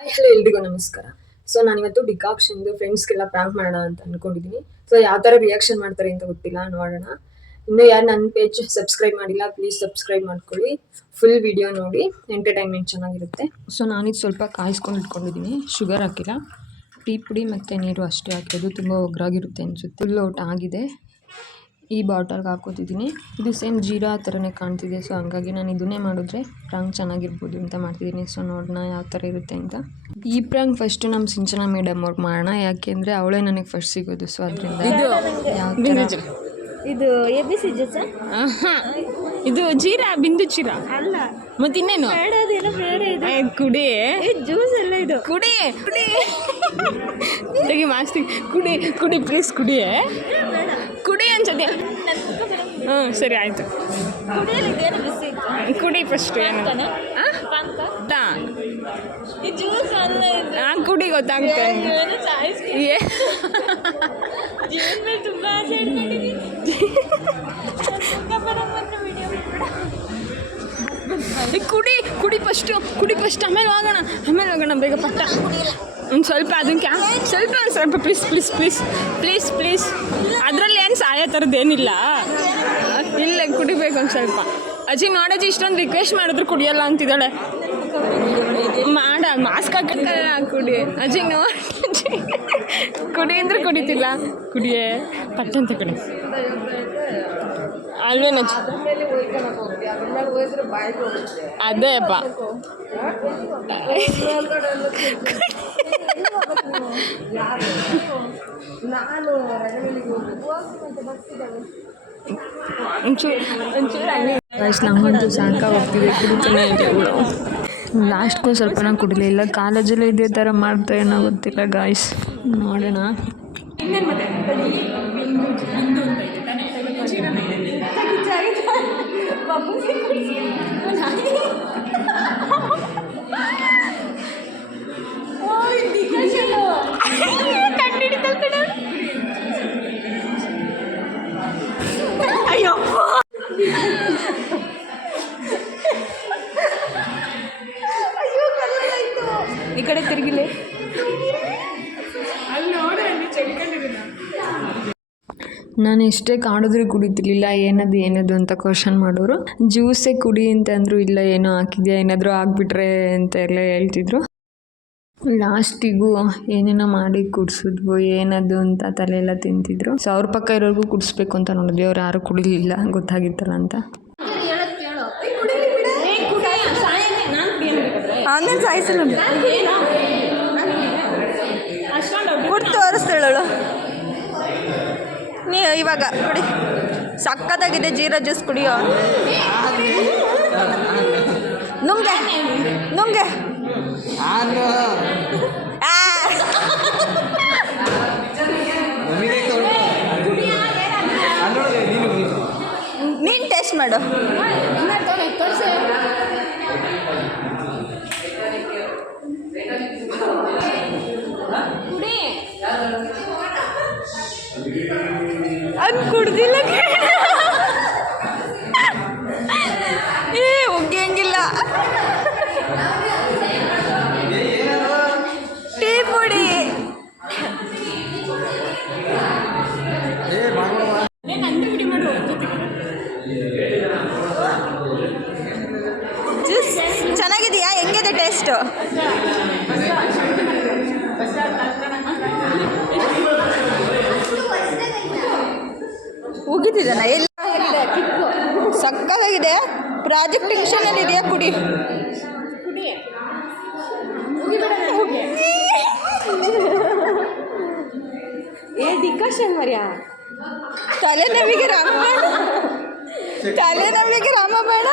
Hello ಎಲ್ರಿಗೂ ನಮಸ್ಕಾರ. So ನಾನಿವತ್ತು ಡಿಕಾಕ್ಷನ್ದು ಫ್ರೆಂಡ್ಸ್ಗೆಲ್ಲ ಪ್ರ್ಯಾಂಕ್ ಮಾಡೋಣ ಅಂತ ಅನ್ಕೊಂಡಿದ್ದೀನಿ. ಸೊ ಯಾವ ಥರ ರಿಯಾಕ್ಷನ್ ಮಾಡ್ತಾರೆ ಅಂತ ಗೊತ್ತಿಲ್ಲ, ನೋಡೋಣ. ಇನ್ನೂ ಯಾರು ನನ್ನ ಪೇಜ್ ಸಬ್ಸ್ಕ್ರೈಬ್ ಮಾಡಿಲ್ಲ, ಪ್ಲೀಸ್ ಸಬ್ಸ್ಕ್ರೈಬ್ ಮಾಡ್ಕೊಳ್ಳಿ. ಫುಲ್ ವಿಡಿಯೋ ನೋಡಿ, ಎಂಟರ್ಟೈನ್ಮೆಂಟ್ ಚೆನ್ನಾಗಿರುತ್ತೆ. ಸೊ ನಾನಿದು ಸ್ವಲ್ಪ ಕಾಯಿಸ್ಕೊಂಡು ಇಟ್ಕೊಂಡಿದ್ದೀನಿ, ಶುಗರ್ ಹಾಕಿಲ್ಲ, ಟೀ ಪುಡಿ ಮತ್ತು ನೀರು ಅಷ್ಟೇ ಹಾಕಿರೋದು. ತುಂಬ ಒಗ್ರಾಗಿರುತ್ತೆ ಅನಿಸುತ್ತೆ. ಫುಲ್ ಔಟ್ ಆಗಿದೆ. ಈ ಬಾಟಲ್ಗೆ ಹಾಕೋತಿದ್ದೀನಿ. ಇದು ಸೇಮ್ ಜೀರಾ ಆ ಥರನೇ ಕಾಣ್ತಿದೆ. ಸೊ ಹಂಗಾಗಿ ನಾನು ಇದನ್ನೇ ಮಾಡಿದ್ರೆ ಪ್ರ್ಯಾಂಕ್ ಚೆನ್ನಾಗಿರ್ಬೋದು ಅಂತ ಮಾಡ್ತಿದ್ದೀನಿ. ಸೊ ನೋಡೋಣ ಯಾವ ಥರ ಇರುತ್ತೆ ಅಂತ. ಈ ಪ್ರ್ಯಾಂಕ್ ಫಸ್ಟು ನಮ್ಮ ಸಿಂಚನಾ ಮೇಡಮ್ ಅವ್ರಿಗೆ ಮಾಡೋಣ, ಯಾಕೆಂದರೆ ಅವಳೇ ನನಗೆ ಫಸ್ಟ್ ಸಿಗೋದು. ಸೊ ಅದರಿಂದ ಇದು ABC ಜ್ಯೂಸ್, ಇದು ಜೀರಾ, ಬಿಂದು ಜೀರಾ ಅಲ್ಲ ಮತ್ತಿನ್ನೇನು ಕುಡಿ ಜ್ಯೂಸ್ ಎಲ್ಲ ಇದು ಕುಡಿ ಕುಡಿ ತೆಗಿ ಮಾಸ್ತಿ ಕುಡಿ ಕುಡಿ ಪ್ಲೀಸ್ ಕುಡಿಯೇ ಕುಡಿ ಅನ್ಸತ್ತೆ. ಸರಿ ಆಯಿತು, ಕುಡಿ ಫಸ್ಟ್. ಏನು ಕುಡಿ ಗೊತ್ತಾಗುತ್ತೆ. ಕುಡಿ ಕುಡಿ ಫಸ್ಟು, ಕುಡಿ ಫಸ್ಟ್, ಆಮೇಲೆ ಹೋಗೋಣ ಬೇಗ ಪಟ್ಟ. ಒಂದು ಸ್ವಲ್ಪ ಅದಕ್ಕೆ ಸ್ವಲ್ಪ please please please please please. ಅದರಲ್ಲಿ ಏನು ಸಾಯೋ ಥರದ್ದೇನಿಲ್ಲ, ಇಲ್ಲ ಕುಡಿಬೇಕು ಒಂದು ಸ್ವಲ್ಪ. ಅಜ್ಜಿ ನೋಡಜ್ಜಿ, ಇಷ್ಟೊಂದು ರಿಕ್ವೆಸ್ಟ್ ಮಾಡಿದ್ರು ಕುಡಿಯಲ್ಲ ಅಂತಿದ್ದಾಳೆ. ಮಾಸ್ಕ್ ಹಾಕಲ್ಲ, ಕುಡಿ ಅಜ್ಜಿ. ನೋಡಿ ಕುಡಿ ಅಂದ್ರೆ ಕುಡಿತಿಲ್ಲ, ಕುಡಿಯೇ ಪಟ್ಟಂತ ಕಡೆ ಅಲ್ವೇನಜ್ಜಿ. ಅದೇ ಅಪ್ಪ, ನಮಗಂತೂ ಸಾಕಾಗೋಗ್ತಿದೆ, ಕುಡಿತಾನೆ ಇದೆ ಅವಳು. ಲಾಸ್ಟ್ಗೂ ಸ್ವಲ್ಪ ನಾನು ಕುಡಿಲಿಲ್ಲ. ಕಾಲೇಜಲ್ಲಿ ಇದೇ ಥರ ಮಾಡ್ತಾ ಏನೋ ಗೊತ್ತಿಲ್ಲ ಗಾಯ್ಸ್, ನೋಡೋಣ. ಈ ಕಡೆ ತಿರುಗಿಲೆ. ನಾನು ಎಷ್ಟೇ ಕಾಡಿದ್ರೂ ಕುಡಿತಿರ್ಲಿಲ್ಲ. ಏನದು ಅಂತ ಕ್ವಶನ್ ಮಾಡೋರು. ಜ್ಯೂಸೇ ಕುಡಿ ಅಂತಂದ್ರು, ಇಲ್ಲ ಏನೋ ಹಾಕಿದ್ಯಾ, ಏನಾದರೂ ಆಗಿಬಿಟ್ರೆ ಅಂತ ಎಲ್ಲ ಹೇಳ್ತಿದ್ರು. ಲಾಸ್ಟಿಗೂ ಏನೇನೋ ಮಾಡಿ ಕುಡಿಸಿದ್ವು, ಏನದು ಅಂತ ತಲೆಯೆಲ್ಲ ತಿಂತಿದ್ರು. ಸೊ ಅವ್ರ ಪಕ್ಕ ಇರೋರ್ಗೂ ಕುಡಿಸ್ಬೇಕು ಅಂತ ನೋಡಿದ್ವಿ. ಅವ್ರು ಯಾರು ಕುಡಿಲಿಲ್ಲ, ಗೊತ್ತಾಗಿತ್ತಲ್ಲ ಅಂತ. ತೋರಿಸ್ತೇಳಳು ನೀ ಇವಾಗ ಕುಡಿ. ಸಕ್ಕತ್ತಾಗಿದೆ ಜೀರಾ ಜ್ಯೂಸ್, ಕುಡಿಯೋ. ನುಂಗೆ ನೀನು ಟೇಸ್ಟ್ ಮಾಡು. ಅದು ಕುಡ್ದಿಲ್ಲ, ಒಗ್ಗಂಗಿಲ್ಲ. ಟೀ ಪುಡಿ ಜ್ಯೂಸ್ ಚೆನ್ನಾಗಿದೆಯಾ? ಹೆಂಗಿದೆ ಟೇಸ್ಟು? ಉಗಿತಿದ್ದಾನ? ಎಲ್ಲ ಸಕ್ಕತ್ತಾಗಿದೆ. ಪ್ರಾಜೆಕ್ಟ್ ಟೆನ್ಷನಲ್ಲಿ ಇದೆಯಾ? ಕುಡಿ. ಡಿಕಾಷನ್ ಮರ್ಯಾ. ತಲೆನೋವಿಗೆ ರಾಮ ಬೇಡ.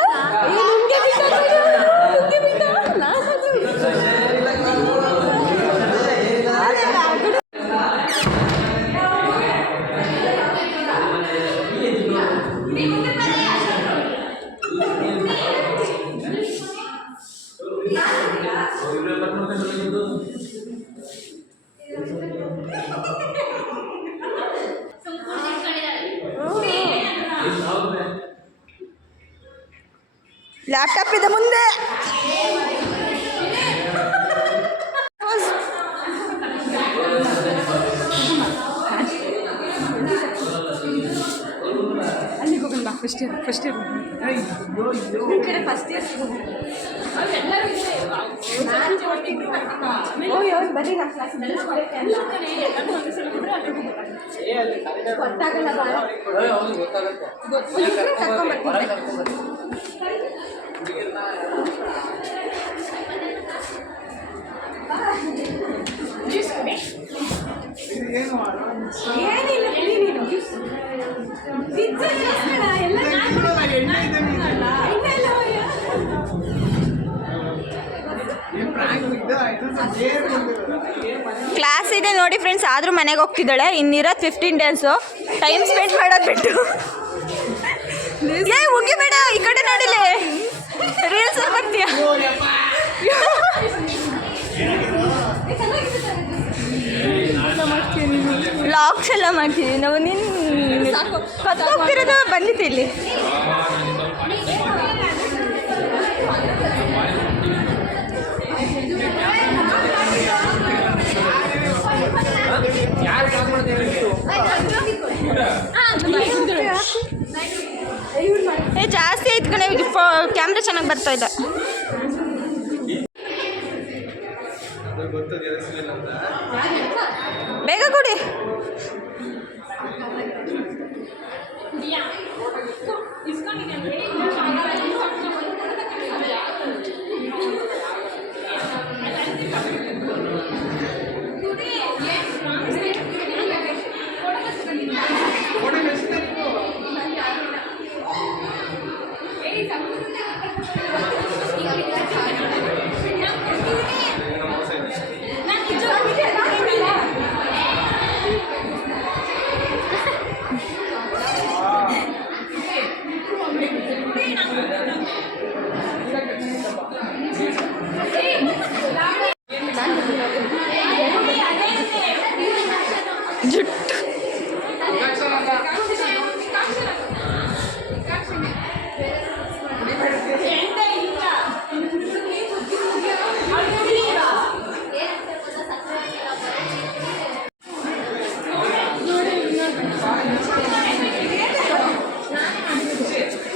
ಲ್ಯಾಪ್ಟಾಪ್ ಇದೆ ಮುಂದೆ. ಕ್ಲಾಸ್ ಇದೆ ನೋಡಿ ಫ್ರೆಂಡ್ಸ್, ಆದರೂ ಮನೆಗೆ ಹೋಗ್ತಿದ್ದಾಳೆ. ಇನ್ನಿರೋದು 15 ಡೇಸು. ಟೈಮ್ ಸ್ಪೆಂಡ್ ಮಾಡೋದು ಬಿಟ್ಟು ಏ ಮುಗಿಬೇಡ, ಈ ಕಡೆ ನೋಡಿಲಿ ರೀಲ್ಸ್ ಬರ್ತೀಯ. ವ್ಲಾಗ್ಸ್ ಎಲ್ಲ ಮಾಡ್ತೀವಿ ನಾವು. ನಿನ್ನ ಕತ್ತೋಗ್ತಿರೋದು ಬಂದಿತ್ತು ಇಲ್ಲಿ. ಜಾಸ್ತಿ ಆಯ್ತು ಕಣೆ, ಕ್ಯಾಮ್ರಾ ಚೆನ್ನಾಗಿ ಬರ್ತಾ ಇದೆ. ಬೇಗ ಕೊಡಿ. ಜುಟ್ಟು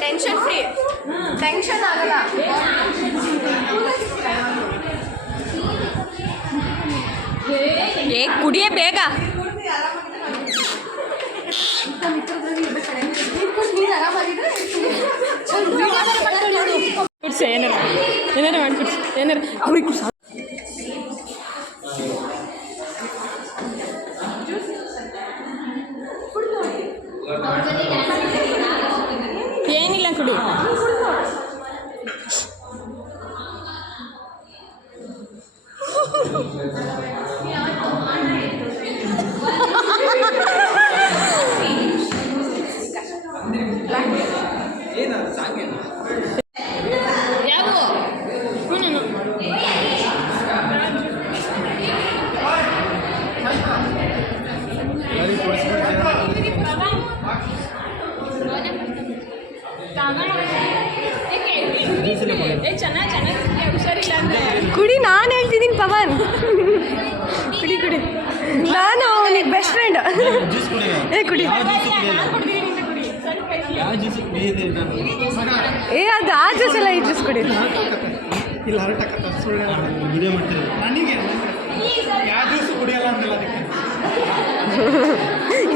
ಟೆನ್ಷನ್ ಫ್ರೀ, ಟೆನ್ಷನ್ ಆಗಲ್ಲ. ಏ ಕುಡಿಯೇ ಬೇಗ. ಕುಡ್ಸ ಏನಾರ ಮಾಡಿ ಕುಡ್ಸ, ಏನಾರ ಅವ್ರಿಗೆ ಕುಡ್ಸ. ಏನಿಲ್ಲ ಕುಡಿ. ಯಾವ ಚೆನ್ನಾಗಿ ಹುಷಾರಿಲ್ಲ ಅಂದ್ರೆ ಕುಡಿ. ನಾನು ಹೇಳ್ತಿದ್ದೀನಿ ಪವನ್, ಕುಡಿ ಕುಡಿ. ನಾನು ಅವನಿಗೆ ಬೆಸ್ಟ್ ಫ್ರೆಂಡ್. ಏ ಕುಡಿ. ಏ ಅದು ಆ ಜ್ಯೂಸ್ ಎಲ್ಲ ಈ ಜ್ಯೂಸ್ ಕುಡಿ.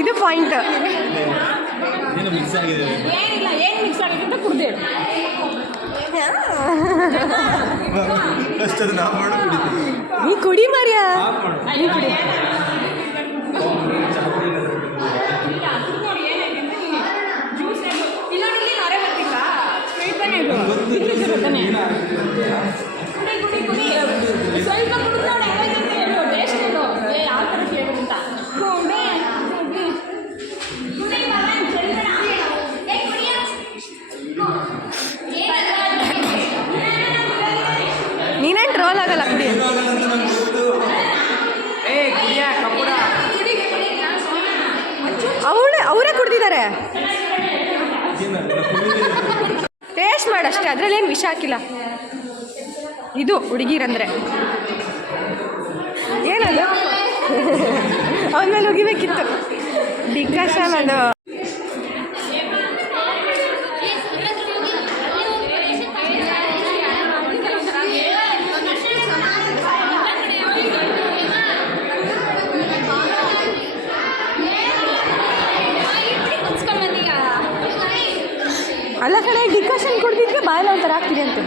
ಇದು ಪಾಯಿಂಟ್. ಏನಿಲ್ಲ, ಏನು ಮಿಕ್ಸ್ ಆಗಿದೆ ಅಂತ ಕುಡ್ದೆ. ನೀ ಕುಡಿ ಮಾರ್ಯ, ನೀ ಕುಡಿ. ಸ್ವಲ್ಪ ಕುಡಿದ್ರೆ ಟೇಸ್ಟ್ ಯಾವ ಥರ ಫ್ಲೇವರ್ ಅಂತ ನೀನೇನು ಟ್ರೋಲ್ ಆಗಲ್ಲ ಕುಡಿ. ಅವರೇ ಕುಡ್ದಿದ್ದಾರೆ. ಟೇಸ್ಟ್ ಮಾಡಷ್ಟೇ, ಅದರಲ್ಲೇನು ವಿಷ ಹಾಕಿಲ್ಲ. ಇದು ಹುಡುಗಿರಂದ್ರೆ ಏನದು ಅವನ ಮೇಲೆ ಹೋಗಿಬೇಕಿತ್ತು. ಡಿಕಾಷನ್ ಅದು. ಹಾಕ್ತೀನಿ ಅಂತ.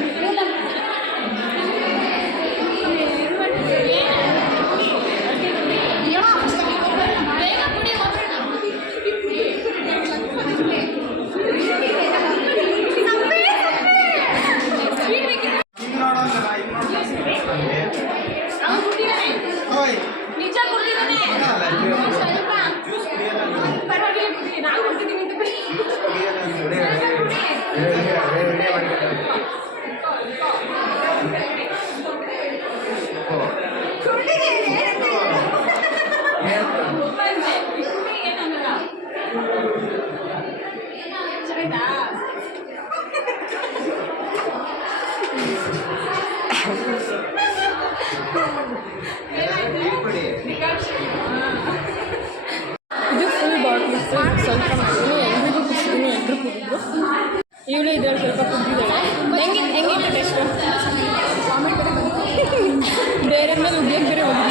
ನಿಜ ಕೊಡ್ತಿದ್ದಾನೆ ಸ್ವಲ್ಪ ಪರವಾಗಿಲ್ಲ ನಾವು ಕೊಡ್ತಿದ್ದೀವಿ ಅಂತ ಇದು ಫುಲ್ ಬಾಟ್ಲ್ ಸ್ವಲ್ಪ ಮಾಡಿದ್ದೀನಿ, ಎಲ್ರಿಗೂ ಕುಡಿಸಿದ್ದೀನಿ, ಎಲ್ಲರೂ ಕುಡಿದ್ರು. ಇವಳು ಇದ್ರಲ್ಲಿ ಸ್ವಲ್ಪ ಕುಡಿದಿದ್ದಾಳೆ. ಹೆಂಗಿತ್ತು ಟೆಸ್ಟು? ಬೇರೆ ಮೇಲೆ ಉಗಿಯೋಕೆ ಬೇರೆ ಹೋಗಿ